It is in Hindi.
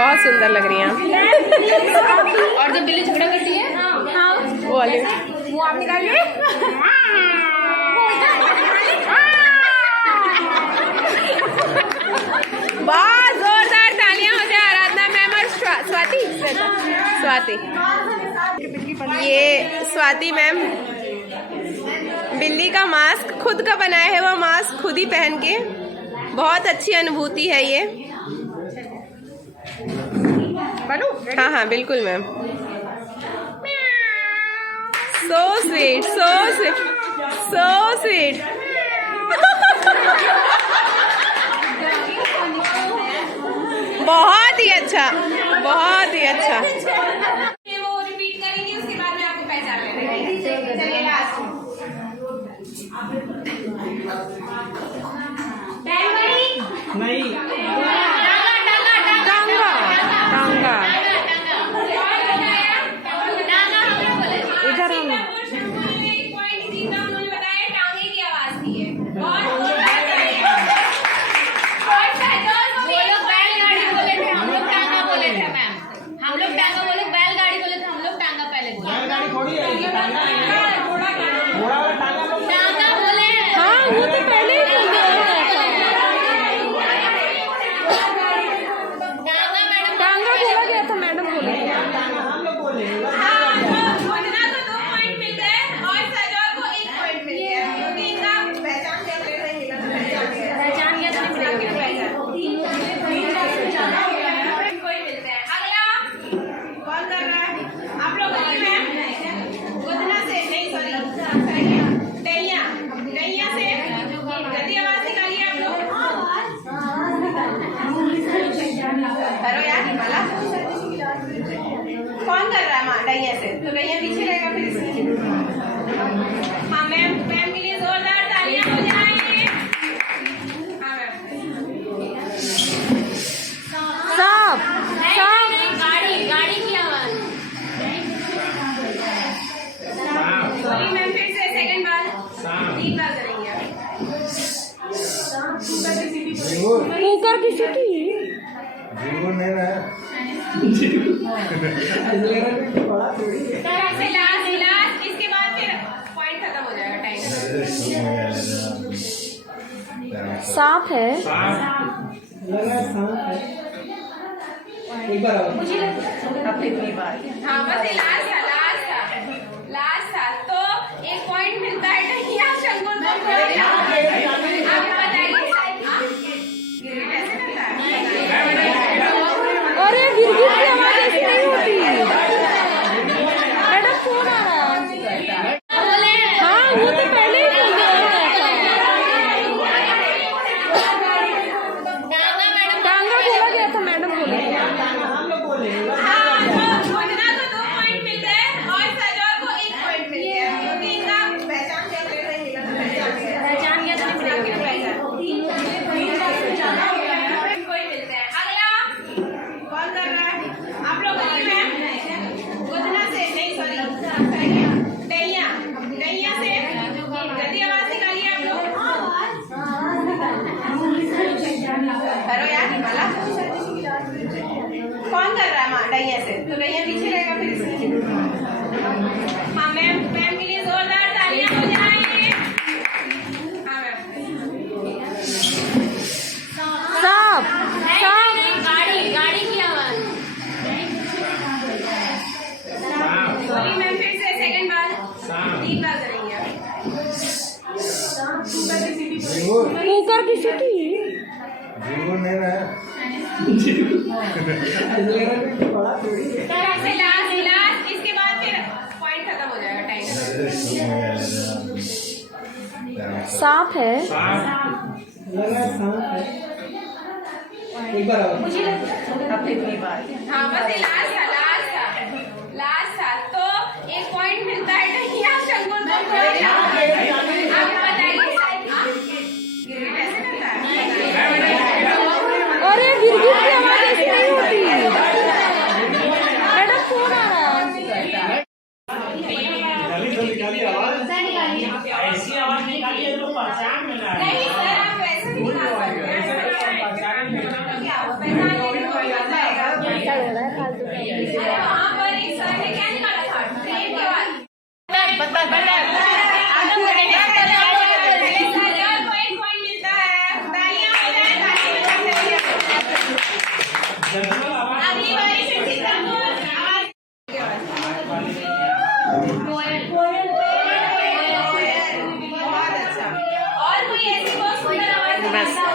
बहुत सुंदर लग रही हैं। और जब बिल्ली झगड़ा करती है हाँ वो वाले वो आप निकालिए। बहुत जोरदार तालियां हो जाए आराधना मैम और स्वाति। ये स्वाति मैम बिल्ली का मास्क खुद का बनाया है, वो मास्क खुद ही पहन के। बहुत अच्छी अनुभूति है ये। हाँ हाँ बिल्कुल ma'am. So sweet so sweet so sweet. बहुत ही अच्छा, बहुत ही अच्छा। वो रिपीट करेंगे, उसके बाद में आपको पहचान लेना है। नहीं टांगा इधर हम पॉइंट जीता, उन्होंने बताया टांगे की आवाज दी है। हम लोग टांगा बोले थे मैम, हम लोग टांगा बोले, बैलगाड़ी बोले थे हम लोग, टांगा पहले बोले। बैलगाड़ी थोड़ी है, घोड़ा वाला टांगा बोले हैं। हाँ वो तो पहले ही बोल दिया टांगा बोला गया था मैडम बोले। हम लोग बोले। मुन्ना को 2 पॉइंट मिल गए और सजौर को 1 पॉइंट मिल गया, क्योंकि इनका पहचान लिया तो नहीं मिला, पहचान लिया तो नहीं मिलेगा। कोई मिलता है। अगला कौन कर रहा है? आप लोग बोलिए मैम। गोदना से नहीं, सॉरी डैया से जल्दी आवाज निकालिए आप लोग। करो यार वाला। कौन कर रहा है? माँ डैया से, तो डैया पीछे रहेगा फिर इसमें। हाँ मैम के लिए जोरदार तालियां हो जाए। हाँ मैम। सांप गाड़ी की आवाज। सॉरी मैम, फिर से सेकंड बार 3 बार करेंगे। कुकर किसी की लास्ट, इसके बाद फिर पॉइंट खत्म हो जाएगा, टाइम। सांप है। एक बार हाँ बस ये लास्ट था। तो 1 पॉइंट मिलता है डैया शंकुर को। आप बताइए कैसे करता है? अरे गिरगिट की आवाज ऐसी नहीं होती मैडम, फोन आ रहा है। हाँ वो तो पहले ही बोल दिया टांगा बोला गया था मैडम बोले। हम लोग बोले। मुन्ना को 2 पॉइंट मिल गए और सजौर को 1 पॉइंट मिल गया, क्योंकि इनका पहचान लिया तो नहीं मिला, पहचान लिया तो नहीं मिलेगा। कोई मिलता है। अगला कौन कर रहा है? आप लोग बोलिए मैम। गोदना से नहीं, सॉरी डैया से जल्दी आवाज निकालिए आप लोग। करो यार वाला। कौन कर रहा है? माँ डैया से, तो डैया पीछे रहेगा फिर इसमें। हाँ मैम के लिए जोरदार तालियां हो जाए। हाँ मैम। सांप गाड़ी की आवाज। सॉरी मैम, फिर से सेकंड बार 3 बार करेंगे। कुकर किसी की लास्ट, इसके बाद फिर पॉइंट खत्म हो जाएगा, टाइम। सांप है। एक बार हाँ बस ये लास्ट था। तो 1 पॉइंट मिलता है डैया शंकुर को। आप बताइए कैसे करता है? अरे गिरगिट की आवाज ऐसी नहीं होती मैडम, फोन आ रहा है। ऐसी आवाज निकालिए जो पहचान में ना नहीं सर, आप वैसे भी निकाल सकते हैं। अगली बारी से सीतापुर आवाज बहुत अच्छा। और कोई ऐसी बहुत सुंदर आवाज बस